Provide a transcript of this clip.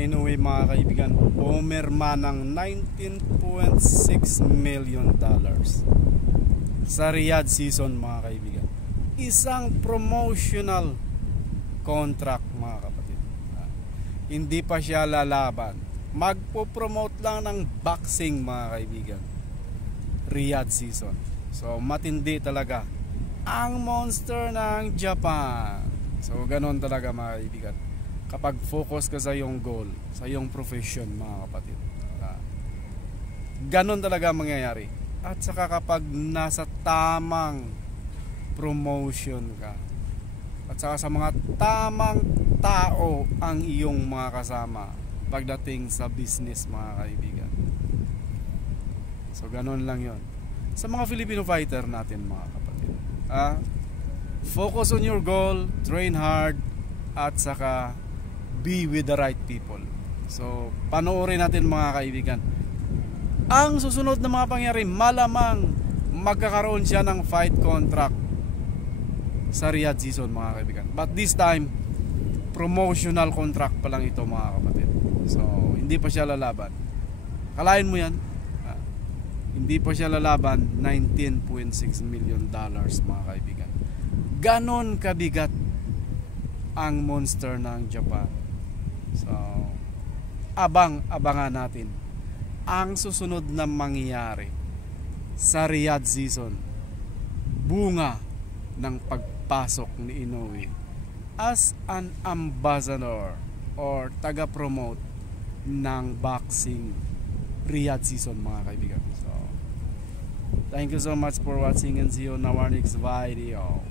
Inuwi mga kaibigan, pumirma ng $19.6 million sa Riyadh season mga kaibigan. Isang promotional contract mga kapatid. Hindi pa siya lalaban, magpo-promote lang ng boxing mga kaibigan. Riyadh season. So matindi talaga ang monster ng Japan. So ganon talaga mga kaibigan, kapag focus ka sa iyong goal, sa iyong profession mga kapatid, ganon talaga mangyayari. At saka kapag nasa tamang promotion ka, at saka sa mga tamang tao ang iyong mga kasama pagdating sa business mga kaibigan. So ganon lang yon sa mga Filipino fighter natin mga kapatid. Focus on your goal, train hard, at saka be with the right people. So panoorin natin mga kaibigan ang susunod na mga pangyayari. Malamang magkakaroon siya ng fight contract sa Riyadh season mga kaibigan, but this time promotional contract pa lang ito mga kapatid. So hindi pa siya lalaban. Kalain mo yan, hindi pa siya lalaban. $19.6 million mga kaibigan. Ganon kabigat ang monster ng Japan. So abangan natin ang susunod na mangyayari sa Riyadh season, bunga ng pagpasok ni Inoue as an ambassador or taga-promote ng boxing Riyadh season mga kaibigan. So thank you so much for watching and see you in our next video.